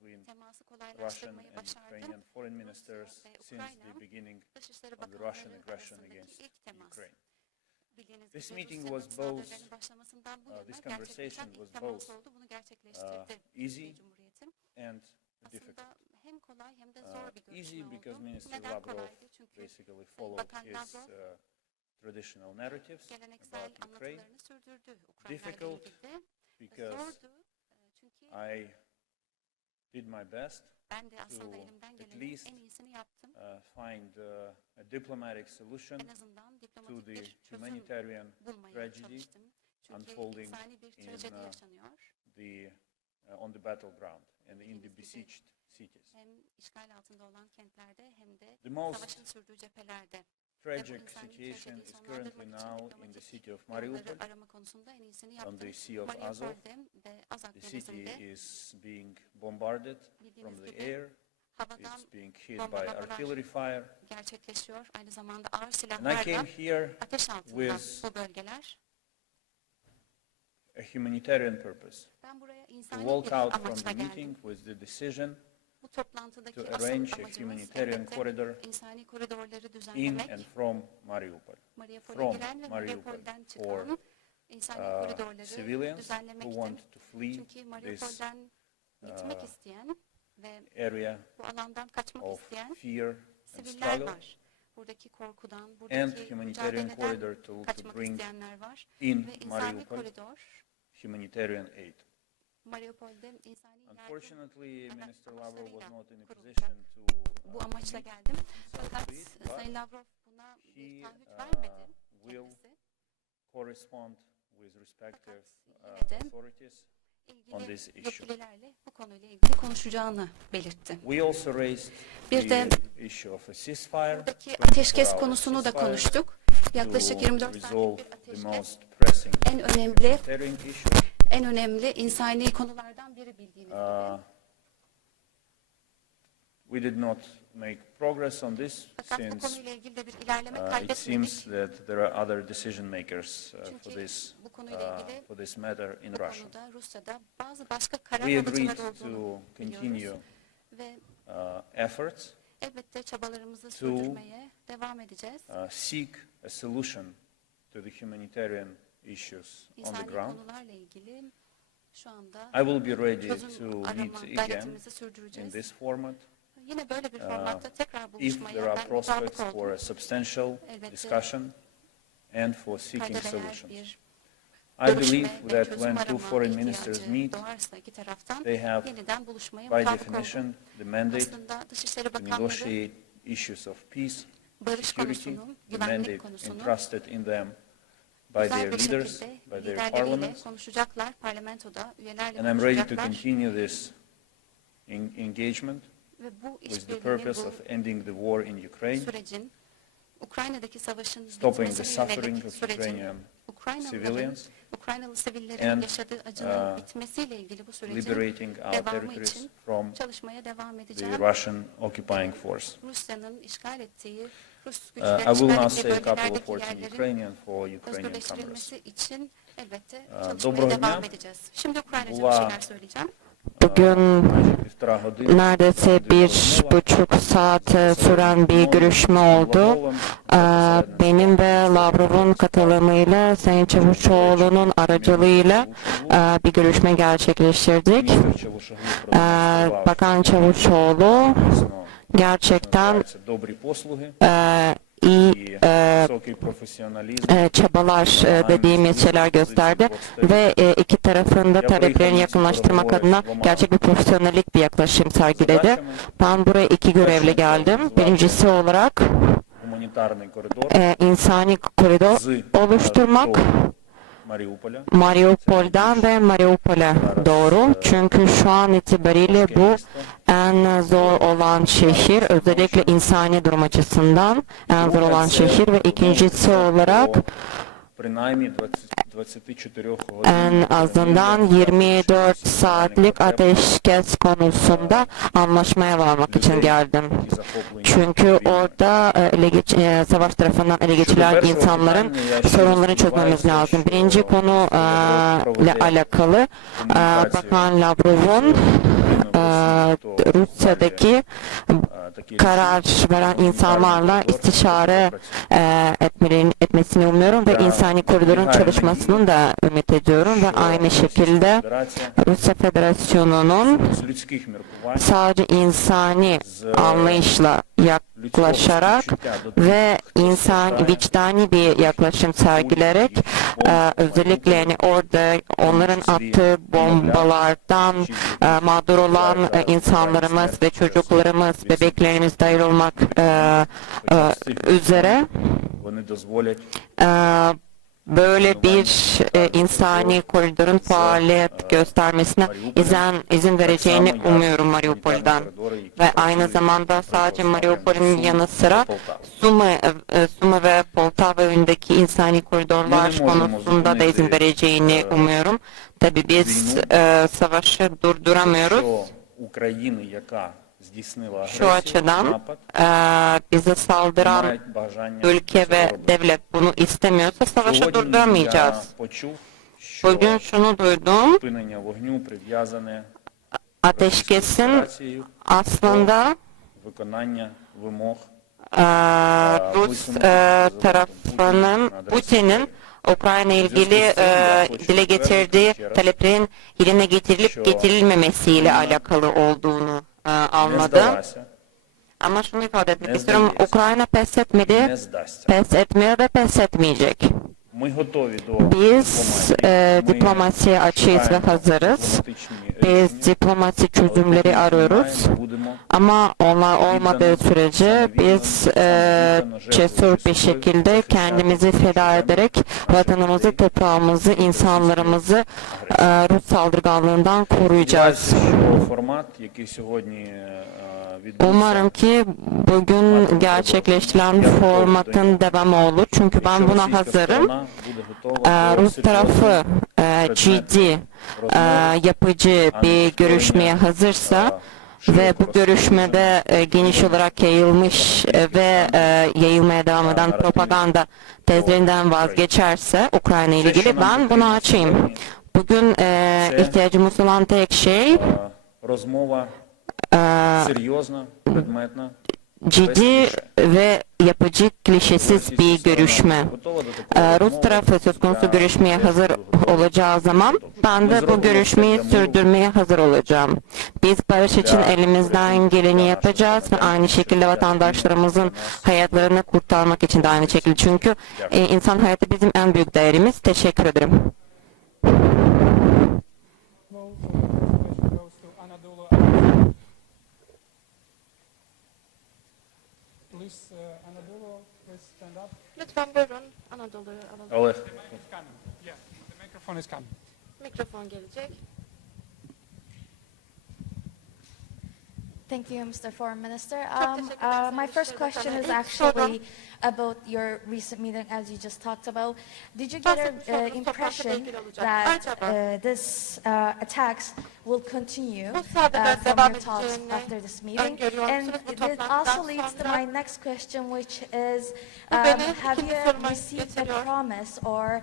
between teması Russian kolaylaştırmayı and başardı. Ukrainian foreign ministers Rusya ve since the Ukrayna beginning Dışişleri of the Russian Bakanları aggression arasındaki against ilk temas. Ukraine. Bildiğiniz This gibi meeting Rusya'nın was both, saldırılarının başlamasından bu yana this gerçekleşen conversation ilk was temas both oldu. Bunu gerçekleştirdi easy Türkiye Cumhuriyeti. and difficult. Aslında hem kolay hem de zor bir Easy görüşme because oldu. Minister Neden Lavrov kolaydı? Çünkü basically followed Bakan his Lavrov traditional narratives geleneksel about Ukraine. anlatılarını sürdürdü Ukrayna ile Difficult ilgili. because Zordu çünkü I did my best ben de aslında to elimden at gelenin least en iyisini yaptım. find a diplomatic solution En azından to diplomatik the bir çözüm humanitarian bulmaya tragedy çalıştım. Çünkü unfolding insani bir in trajedi yaşanıyor. the on the battleground and in the Bildiğiniz gibi besieged cities. hem işgal altında olan kentlerde hem de The most savaşın sürdüğü cephelerde. tragic situation is currently now in the city of Mariupol, Arama konusunda en iyisini on yaptım. the Sea of Azov. Mariupol'de ve Azak The city denizinde is being bombarded from bildiğiniz the gibi air. havadan It's being hit by bombalamalar artillery fire. gerçekleşiyor. Aynı zamanda ağır And I silahlarla came here ateş altında with bu bölgeler. a humanitarian purpose. Ben buraya To insani walk bir out from amaçla the geldim. meeting with the decision Bu toplantıdaki to asıl arrange a amacımız humanitarian elbette corridor insani koridorları in düzenlemek, and from Mariupol. Mariupol'e from giren ve Mariupol Mariupol'den for çıkan insani koridorları civilians who düzenlemekti. want to flee Çünkü this Mariupol'den gitmek isteyen ve area bu alandan kaçmak of isteyen fear and siviller struggle, var. Buradaki korkudan, and buradaki humanitarian mücadeleden corridor to kaçmak bring isteyenler var. in Ve insani Mariupol koridor, humanitarian aid. Mariupol'de insani yardım Unfortunately, Minister Lavrov was amaçlarıyla not in a kurulacak. position to Bu amaçla meet geldim. so to Fakat speak, but Sayın Lavrov buna he bir taahhüt vermedi will kendisi. correspond with respective Fakat yine de authorities on ilgili this issue. yetkililerle bu konuyla ilgili konuşacağını belirtti. We also raised Bir de the issue of a ceasefire, buradaki 24 ateşkes hour konusunu da ceasefire, konuştuk. Yaklaşık to 24 resolve saatlik bir the ateşkes most pressing en önemli humanitarian issue. en önemli insani konulardan biri bildiğiniz gibi. We did not make progress on this Fakat bu since konuyla ilgili de bir ilerleme it seems kaydetmedik. that there are other decision makers Çünkü bu konuyla ilgili for this matter in bu Russia. konuda Rusya'da bazı başka karar We agreed alıcılar to olduğunu continue biliyoruz. Ve efforts elbette çabalarımızı sürdürmeye devam edeceğiz. seek a solution to the humanitarian issues on the İnsani ground. konularla ilgili şu anda I will be ready çözüm to arama meet again gayretimizi in sürdüreceğiz. this format Yine böyle bir formatta tekrar if buluşmaya there are ben mutabık prospects for oldum. a substantial Elbette discussion and for seeking Kayda değer solutions. bir I believe görüşme ve that çözüm when two arama foreign ministers ihtiyacı meet, doğarsa iki taraftan they have yeniden buluşmaya by mutabık oldum. definition the mandate Aslında Dışişleri to Bakanları negotiate issues of peace, barış security, konusunu, the güvenlik mandate konusunu entrusted in them by güzel their bir leaders, şekilde by their liderleriyle parliaments, konuşacaklar, parlamentoda üyelerle and I'm ready to konuşacaklar continue this engagement ve bu with the işbirliğini, purpose bu of ending the war in Ukraine, sürecin Ukrayna'daki savaşın stopping the bitmesine suffering yönelik of sürecin Ukrainian civilians, Ukraynalı sivillerin and, yaşadığı acının bitmesiyle ilgili bu sürecin liberating our devamı territories için from çalışmaya devam the edeceğim. Russian occupying force. Rusya'nın işgal ettiği, Rus I güçlerin will işgal now ettiği say a couple of bölgelerdeki words in yerlerin Ukrainian for Ukrainian cameras. özgürleştirilmesi için elbette Доброго çalışmaya дня. devam edeceğiz. Şimdi Ukraynaca bir Була şeyler söyleyeceğim. Bugün майже 1,5 години neredeyse тривала 1,5 saat süren bir görüşme oldu. Benim ve Lavrov'un katılımıyla Sayın Çavuşoğlu'nun aracılığıyla bir görüşme gerçekleştirdik. Міністр Чавушоглу Bakan Çavuşoğlu gerçekten називається добрі послуги iyi і високий професіоналізм. çabalar dediğimiz şeyler gösterdi ve iki tarafın da taleplerini yakınlaştırmak adına gerçek bir profesyonellik bir yaklaşım sergiledi. Ben buraya iki görevle geldim. Birincisi olarak Гуманітарний коридор insani koridor з oluşturmak до Маріуполя. Mariupol'dan ve Mariupol'e doğru. Çünkü şu an itibariyle bu en zor olan şehir, özellikle insani durum açısından en zor olan şehir ve ikincisi olarak Принаймні 24 en годин azından 24 saatlik ateşkes konusunda anlaşmaya varmak için geldim. Çünkü orada savaş tarafından ele geçirilen insanların sorunlarını çözmemiz lazım. Birinci konu ile alakalı Bakan Lavrov'un Rusya'daki karar veren insanlarla istişare etmesini umuyorum ve insani koridorun çalışmasını da ümit ediyorum ve aynı şekilde Rusya Federasyonu'nun sadece insani anlayışla yaklaşarak ve vicdani bir yaklaşım sergilerek özellikle yani orada onların attığı bombalardan mağdur olan insanlarımız ve çocuklarımız, bebeklerimiz dahil olmak üzere böyle bir insani koridorun faaliyet göstermesine izin vereceğini umuyorum Mariupol'dan. Ve aynı zamanda sadece Mariupol'ün yanı sıra Sumi ve Poltava yönündeki insani koridorlar konusunda da izin vereceğini umuyorum. Tabii biz savaşı durduramıyoruz. Şu açıdan bize saldıran ülke ve devlet bunu istemiyorsa savaşı durduramayacağız. Bugün şunu duydum. Ateşkes'in aslında Rus tarafının Putin'in Ukrayna ilgili dile getirdiği taleplerin yerine getirilip getirilmemesiyle alakalı olduğunu anladım. Ama şunu ifade etmek istiyorum. Ukrayna pes etmedi, pes etmiyor ve pes etmeyecek. Biz diplomasiye açığız ve hazırız. Biz diplomasi çözümleri arıyoruz. Ama onlar olmadığı sürece biz cesur bir şekilde kendimizi feda ederek vatanımızı, toprağımızı, insanlarımızı Rus saldırganlığından koruyacağız. Umarım ki bugün gerçekleştirilen formatın devamı olur. Çünkü ben buna hazırım. Rus tarafı ciddi, yapıcı bir görüşmeye hazırsa ve bu görüşmede geniş olarak yayılmış ve yayılmaya devam eden propaganda tezlerinden vazgeçerse Ukrayna ile ilgili ben bunu açayım. Bugün ihtiyacımız olan tek şey ciddi ve yapıcı, klişesiz bir görüşme. Rus tarafı söz konusu görüşmeye hazır olacağı zaman ben de bu görüşmeyi sürdürmeye hazır olacağım. Biz barış için elimizden geleni yapacağız ve aynı şekilde vatandaşlarımızın hayatlarını kurtarmak için de aynı şekilde. Çünkü insan hayatı bizim en büyük değerimiz. Teşekkür ederim. Lütfen buyurun Anadolu'yu alalım. Mikrofon gelecek. Thank you, Mr. Foreign Minister. My first question is actually about your recent meeting, as you just talked about. Did you get an impression that this attacks will continue from your talks after this meeting? And it also leads to my next question, which is, have you received a promise or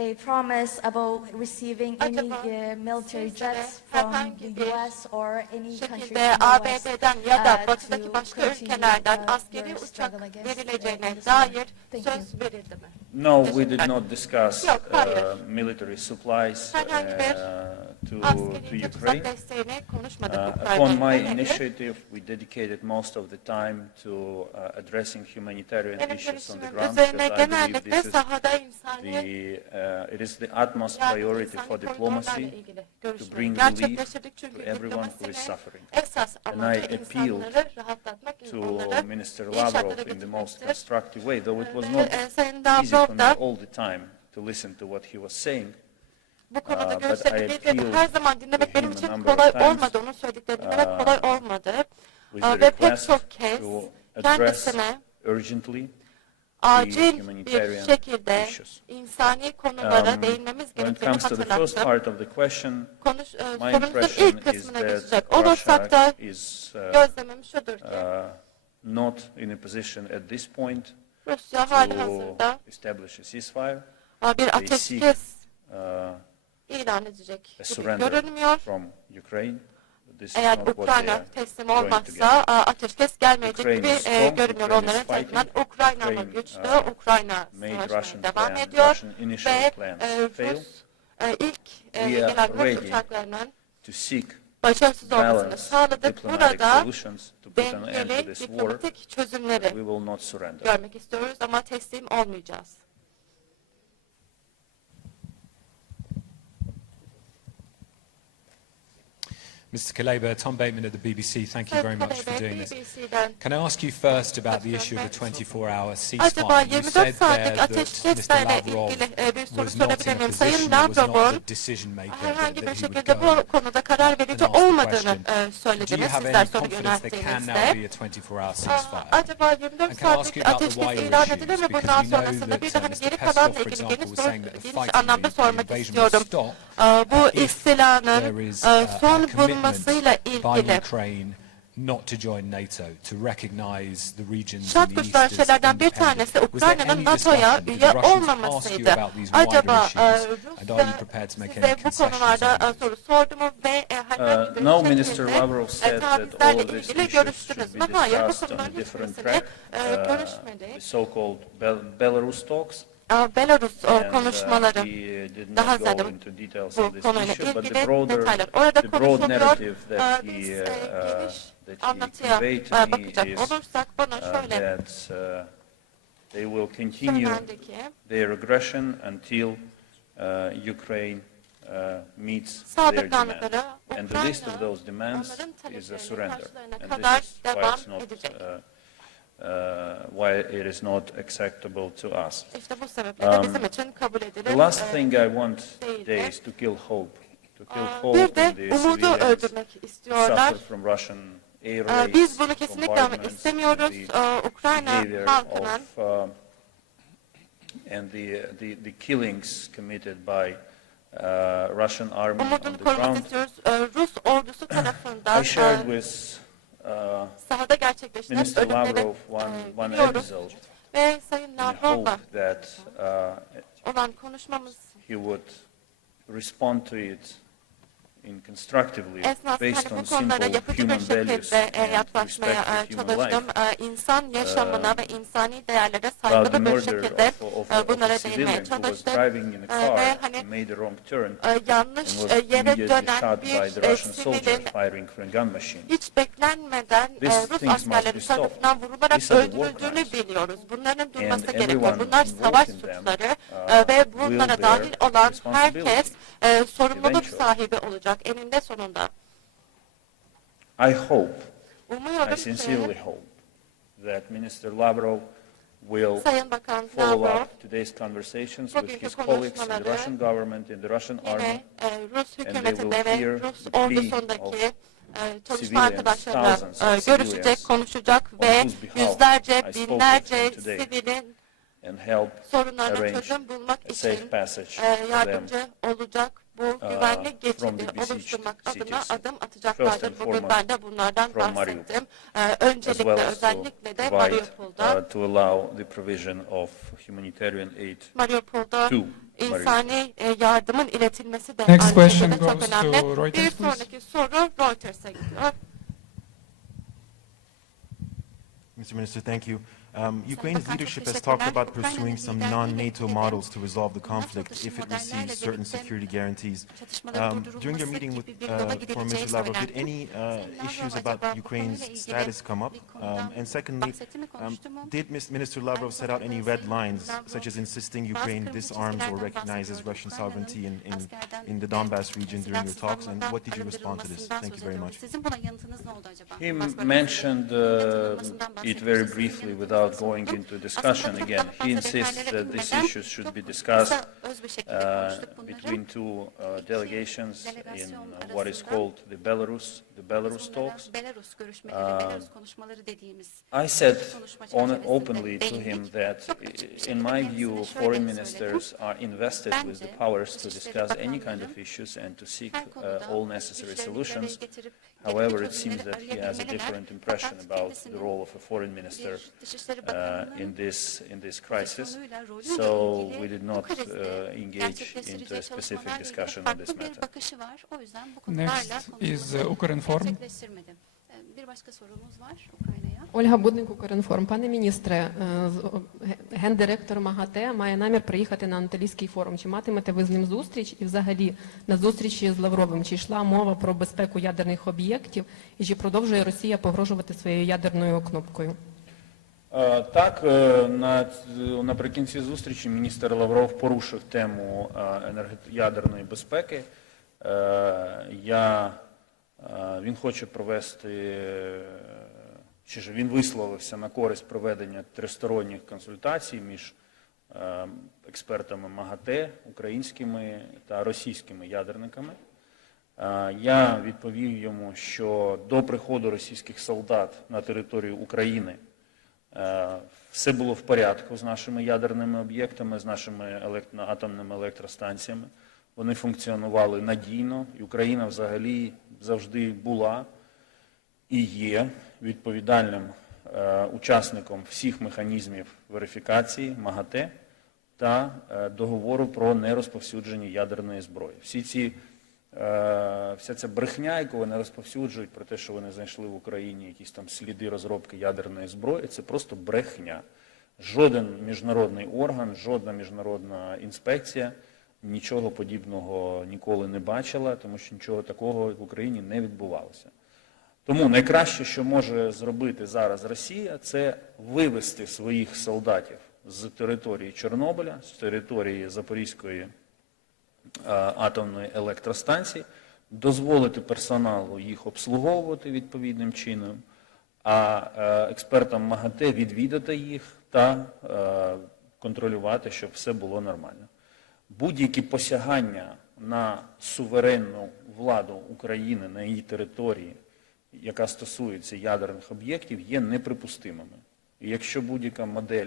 a promise about receiving any military jets from the US or any country ABD'den ya da batıdaki başka ülkelerden askeri uçak verileceğine dair söz verildi mi? No, we did not discuss military supplies to Ukraine. Upon my initiative, we dedicated most of the time to addressing humanitarian issues on the ground, because I believe this is it is the utmost priority for diplomacy to bring relief to everyone who is suffering. And I appealed to Minister Lavrov in the most constructive way, though it was not easy for me all the time to listen to what he was saying. Bu konuda görüşlerini her zaman dinlemek benim için kolay olmadı. Onun söylediklerini dinlemek kolay olmadı. Ve pek çok kez kendisine acil bir şekilde insani konulara değinmemiz gerektiğini hatırlattım. Sorunuzun ilk kısmına geçecek olursak da gözlemim şudur ki Rusya halihazırda bir ateşkes ilan edecek gibi görünmüyor. this is eğer not what they Ukrayna are teslim going to olmazsa get. ateşkes gelmeyecek Ukraine gibi is strong, görünüyor Ukraine is onların tarafından. fighting. Ukrayna mı Ukraine, güçlü? Ukrayna made savaşmaya Russian devam plan, ediyor Russian initial ve plans fail. Rus ilk We are gelen Rus ready uçaklarının to seek başarısız olmasını balanced sağladık. diplomatic Burada solutions to put an end to dengeli this war. diplomatik çözümleri We will not surrender. görmek istiyoruz ama teslim olmayacağız. Mr. Kaleba, Tom Bateman of the BBC, thank you very much for doing this. BBC'den Can I ask you first about the issue of the 24-hour acaba ceasefire? You 24 said there saatlik that ateşkeslerle Mr. Lavrov ilgili bir soru was not sorabilir in a miyim? Sayın position, was not Lavrov'un the decision maker, herhangi bir that he would şekilde go bu konuda karar verici and ask the olmadığını question. Do you söylediniz have sizler any soru confidence there can now yönelttiğinizde. be a 24-hour ceasefire? Acaba 24 And can I ask saatlik you about the ateşkes wider ilan edilir issues? mi? Because Bundan we know sonrasında bir that de hani Mr. geri Peskov, kalanla for ilgili example, geniş, was saying that the geniş fighting, anlamda the sormak invasion will istiyorum. stop Bu if istilanın there is son a bulmasıyla commitment by ilgili Ukraine not to join NATO, to recognize the regions şart in the koşulan east as şeylerden bir independent. tanesi Was there Ukrayna'nın any NATO'ya discussion? Did üye the Russians ask you olmamasıydı. about these wider Acaba issues? And are you Rusya prepared to make size any bu concessions konularda on soru sordu mu ve herhangi bir No, Minister Lavrov şekilde said that all tavizlerle of these ilgili issues görüştünüz should mü? be Hayır, bu discussed on konuların a different hiçbirisini track, the görüşmedik. so-called Belarus talks. Belarus And, konuşmaları he did daha not go ziyade into details bu on this konuyla issue, but ilgili the broader, detaylar orada the broad konuşuluyor. narrative that Biz he geniş anlatıya conveyed to me bakacak is olursak bana şöyle that they will continue söylendi ki their aggression until Ukraine meets their saldırganlıkları demand. And the list of Ukrayna those demands onların is a taleplerinin surrender. karşılarına And kadar this is why devam it's not edecek. why it is not acceptable to us. İşte bu sebeple de bizim için kabul edilir. The last thing I want değildir. today is to kill hope. To kill hope Bir de in the umudu civilians öldürmek istiyorlar. suffer from Russian air raids, Biz bunu kesinlikle ama bombardments, istemiyoruz. the Ukrayna behavior halkının of, and the killings committed by Russian army on umudunu the korumak ground. istiyoruz. Rus ordusu tarafından I shared with sahada gerçekleştiren Minister ölümleri Lavrov one biliyoruz. episode Ve Sayın and Lavrov'la hope that olan konuşmamız he would respond to it constructively esnasında based hani on bu konulara simple yapıcı bir human values şekilde and yaklaşmaya respect for human çalıştım. life. İnsan yaşamına ve insani değerlere About the saygılı bir murder şekilde of a bunlara civilian değinmeye who was çalıştım. driving in a Ve car hani and made a wrong turn yanlış and was yere immediately dönen shot by the bir Russian soldier sivilin firing from a gun machine. hiç beklenmeden These Rus things must askerleri be stopped. tarafından vurularak These are the war öldürüldüğünü crimes. biliyoruz. Bunların durması And gerekiyor. everyone Bunlar involved savaş in them, suçları ve will bunlara bear dahil olan responsibility herkes sorumluluk eventually. sahibi olacak eninde sonunda. I hope, Umuyorum I sincerely ki hope that Minister Lavrov will Sayın Bakan follow Lavrov up today's conversations with bugünkü his colleagues in the konuşmaları Russian government, in the Russian army, yine Rus will hükümetinde hear ve Rus the plea ordusundaki of çalışma civilians, arkadaşlarıyla thousands of görüşecek, civilians konuşacak on ve whose behalf yüzlerce, I spoke binlerce with them today sivilin and help sorunlarına arrange çözüm bulmak a safe için passage for them yardımcı olacak. Bu güvenli from geçidi the besieged oluşturmak adına cities. adım First atacaklardır. and Bugün foremost ben de bunlardan from bahsettim. as Öncelikle well as to özellikle de provide Mariupol'da to allow the provision of humanitarian aid Mariupol'da to insani yardımın iletilmesi de Next aynı question şekilde çok goes to önemli. Reuters, Bir please. sonraki soru Reuters'a gidiyor. Mr. Minister, thank you. Ukraine's Bakan, çok leadership has teşekkürler. talked about Ukrayna'nın pursuing some liderliğiyle non-NATO ilgili models to resolve the NATO conflict dışı if it modellerle receives certain birlikte security guarantees. çatışmaların During your durdurulması meeting gibi with bir yola for gidileceği Mr. Lavrov, did söylendi. any Sayın issues Lavrov about acaba bu Ukraine's konuyla ilgili status come up? bir konudan And secondly, bahsetti mi, konuştu mu? did Mr. Lavrov set out any red lines, such as insisting Ukraine disarms or recognizes Russian sovereignty in the Donbass region during your talks? And what did you respond to this? Thank you very much. Sizin buna yanıtınız ne oldu acaba? He mentioned it very briefly without going into discussion again. He insists that these issues should be discussed between two delegations in what is called the Belarus talks. Belarus görüşmeleri, Belarus konuşmaları dediğimiz I said openly to him that, in my view, foreign ministers are invested with the powers to discuss any kind of issues and to seek all necessary solutions. However, it seems that he has a different impression about the role of a foreign minister in this crisis. So we did not engage into a specific discussion on this matter. Next is Ukrinform. Bir başka sorumuz var Ukrayna'ya. Ольга Будник, Укрінформ. Пане міністре, гендиректор МАГАТЕ має намір приїхати на Анталійський форум. Чи матимете ви з ним зустріч? І взагалі на зустрічі з Лавровим, чи йшла мова про безпеку ядерних об'єктів? І чи продовжує Росія погрожувати своєю ядерною кнопкою? Так, наприкінці зустрічі міністр Лавров порушив тему ядерної безпеки. Він хоче провести, чи ж він висловився на користь проведення тристоронніх консультацій між експертами МАГАТЕ, українськими та російськими ядерниками. Я відповів йому, що до приходу російських солдат на територію України все було в порядку з нашими ядерними об'єктами, з нашими атомними електростанціями. Вони функціонували надійно, і Україна взагалі завжди була і є відповідальним учасником всіх механізмів верифікації МАГАТЕ та договору про нерозповсюдження ядерної зброї. Вся ця брехня, яку вони розповсюджують про те, що вони знайшли в Україні якісь там сліди розробки ядерної зброї, це просто брехня. Жоден міжнародний орган, жодна міжнародна інспекція нічого подібного ніколи не бачила, тому що нічого такого в Україні не відбувалося. Тому найкраще, що може зробити зараз Росія, це вивести своїх солдатів з території Чорнобиля, з території Запорізької атомної електростанції, дозволити персоналу їх обслуговувати відповідним чином, а експертам МАГАТЕ відвідати їх та контролювати, щоб все було нормально. Будь-які посягання на суверенну владу України на її території, яка стосується ядерних об'єктів, є неприпустимими. І якщо будь-яка модель,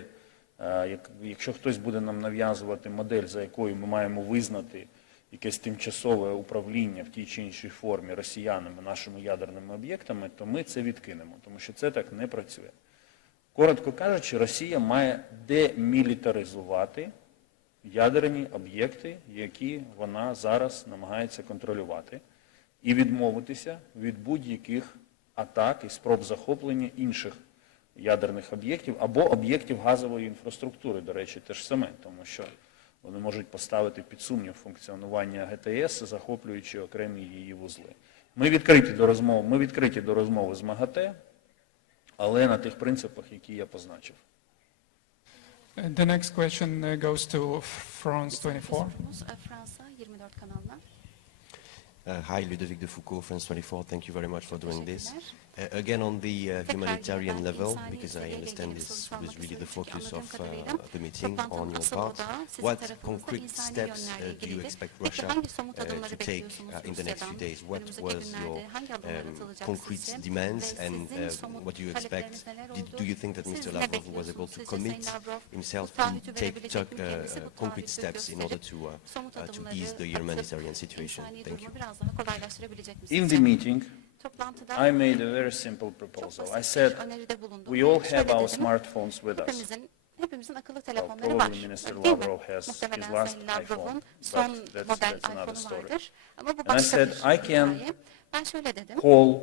якщо хтось буде нам нав'язувати модель, за якою ми маємо визнати якесь тимчасове управління в тій чи іншій формі росіянами нашими ядерними об'єктами, то ми це відкинемо, тому що це так не працює. Коротко кажучи, Росія має демілітаризувати ядерні об'єкти, які вона зараз намагається контролювати, і відмовитися від будь-яких атак і спроб захоплення інших ядерних об'єктів або об'єктів газової інфраструктури, до речі, теж саме, тому що вони можуть поставити під сумнів функціонування ГТС, захоплюючи окремі її вузли. Ми відкриті до розмови з МАГАТЕ, але на тих принципах, які я позначив. The next question goes to France 24. Fransa 24 kanalına. Hi, Ludovic de Foucault, France 24. Thank you very much for doing this. Again, on the humanitarian level, because I understand this was really the focus of the meeting on your part, what concrete steps do you expect Russia to take in the next few days? What was your concrete demands and what do you expect? Do you think that Mr. Lavrov was able to commit himself to take concrete steps in order to ease the humanitarian situation? Thank you. In the meeting, I made a very simple proposal. I said, we all have our smartphones with us. Hepimizin akıllı Well, telefonları var. probably Minister Değil mi? Lavrov has his Muhtemelen last Sayın Lavrov'un iPhone, son but model that's another iPhone'u story. vardır. Ama bu And I başka said, bir I can hikaye. Ben şöyle dedim. call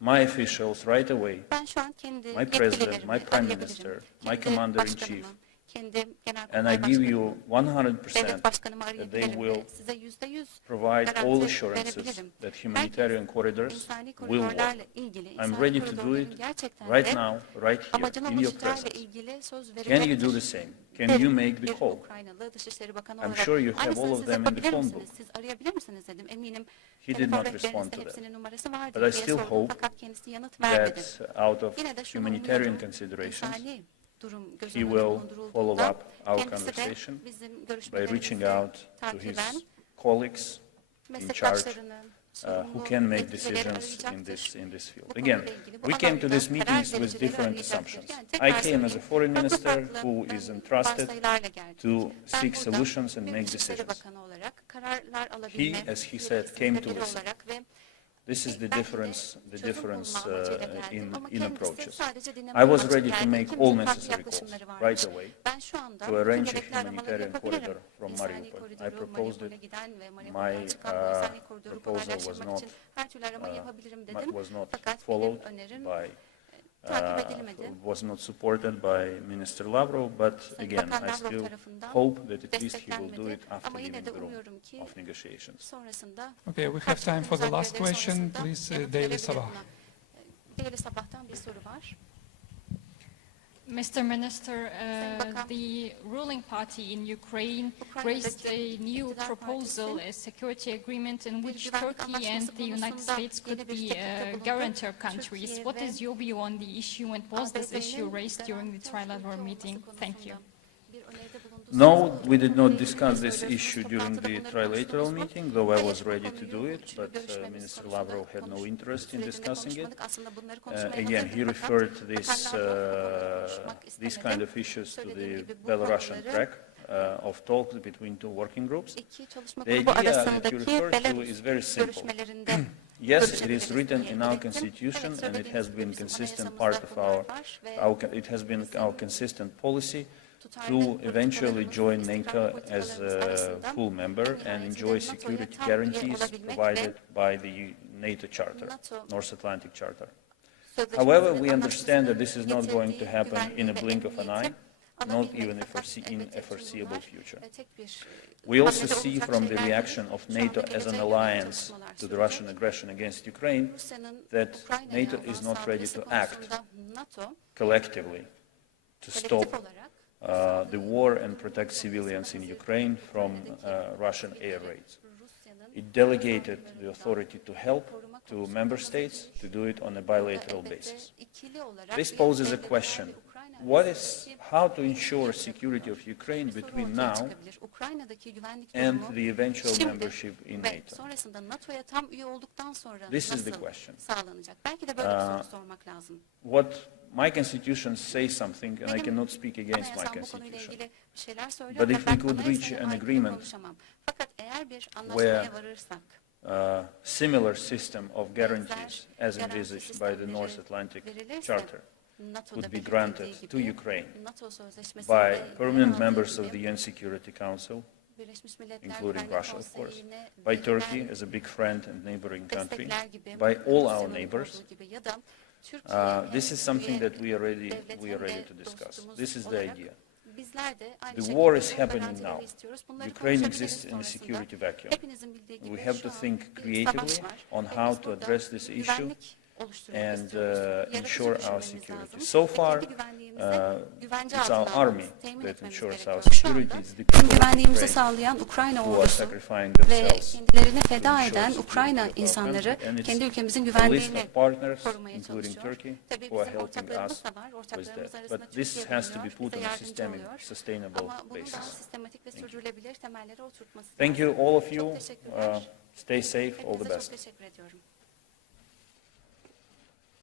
my officials right away, Ben şu an kendi my president, yetkililerimi my prime arayabilirim. minister, my Kendi commander-in-chief, başkanımı, kendi and I genelkurmay give you başkanımı, 100% devlet başkanımı that they arayabilirim will ve size %100 provide all garanti assurances verebilirim. that humanitarian corridors İnsani will work. koridorlarla ilgili, I'm insani ready to do koridorların it gerçekten right de now, right here, amacına in your ulaşacağıyla presence. ilgili söz Can you verecektir. do the same? Can you make the Bir call? Ukraynalı Dışişleri Bakanı I'm olarak sure you have aynısını all of siz them in the yapabilir phone misiniz? book. Siz arayabilir misiniz dedim. Eminim He did telefon not respond rehberinizde to that. hepsinin numarası vardır But I diye still sordum hope fakat kendisi yanıt vermedi. that out of Yine de şunu humanitarian umuyorum, considerations, insani durum göz he önünde will bulundurulduğunda follow up our kendisi de conversation bizim by görüşmelerimizi reaching out to his takiben colleagues in charge meslektaşlarını, who can make decisions in this field. Again, we came to these meetings with different assumptions. I came as a foreign minister who is entrusted to seek solutions and make decisions. He, as he said, came to listen. This is the difference in approaches. I was ready to make all necessary calls right away to arrange a humanitarian corridor from Mariupol. I proposed it. My proposal was not followed by was not supported by Minister Lavrov, but again, I still hope that at least he will do it after leaving the room of negotiations. Okay, we have time for the last question. Please, Daily Sabah. Mr. Minister, the ruling party in Ukraine raised a new proposal, a security agreement in which Turkey and the United States could be guarantor countries. What is your view on the issue, and was this issue raised during the trilateral meeting? Thank you. No, we did not discuss this issue during the trilateral meeting, though I was ready to do it, but Minister Lavrov had no interest in discussing it. Again, he referred these kind of issues to the Belarusian track of talks between two working groups. The idea that you refer to is very simple. Yes, it is written in our constitution, and it has been consistent part of our consistent policy to eventually join NATO as a full member and enjoy security guarantees provided by the NATO Charter, North Atlantic Charter. However, we understand that this is not going to happen in a blink of an eye, not even in a foreseeable future. We also see from the reaction of NATO as an alliance to the Russian aggression against Ukraine that NATO is not ready to act collectively to stop the war and protect civilians in Ukraine from Russian air raids. It delegated the authority to help to member states to do it on a bilateral basis. This poses a question. How to ensure security of Ukraine between now and the eventual membership in NATO? This is the question. What my constitution says something, and I cannot speak against my constitution. But if we could reach an agreement where similar system of guarantees as envisaged by the North Atlantic Charter would be granted to Ukraine by permanent members of the UN Security Council, including Russia, of course, by Turkey as a big friend and neighboring country, by all our neighbors. This is something that we are ready to discuss. This is the idea. The war is happening now. Ukraine exists in a security vacuum. We have to think creatively on how to address this issue and ensure our security. So far, it's our army that ensures our security. It's the people Güvenliğimizi sağlayan Ukrayna ordusu ve kendilerini feda eden Ukrayna insanları kendi ülkemizin güvenliğini korumaya çalışıyor. Tabii bizim ortaklarımız da var, ortaklarımız arasında Türkiye bulunuyor, sustainable ama bunun daha sistematik ve sürdürülebilir temellere oturtması. Thank you, all of you. Stay safe. All the best. Çok teşekkür ediyorum.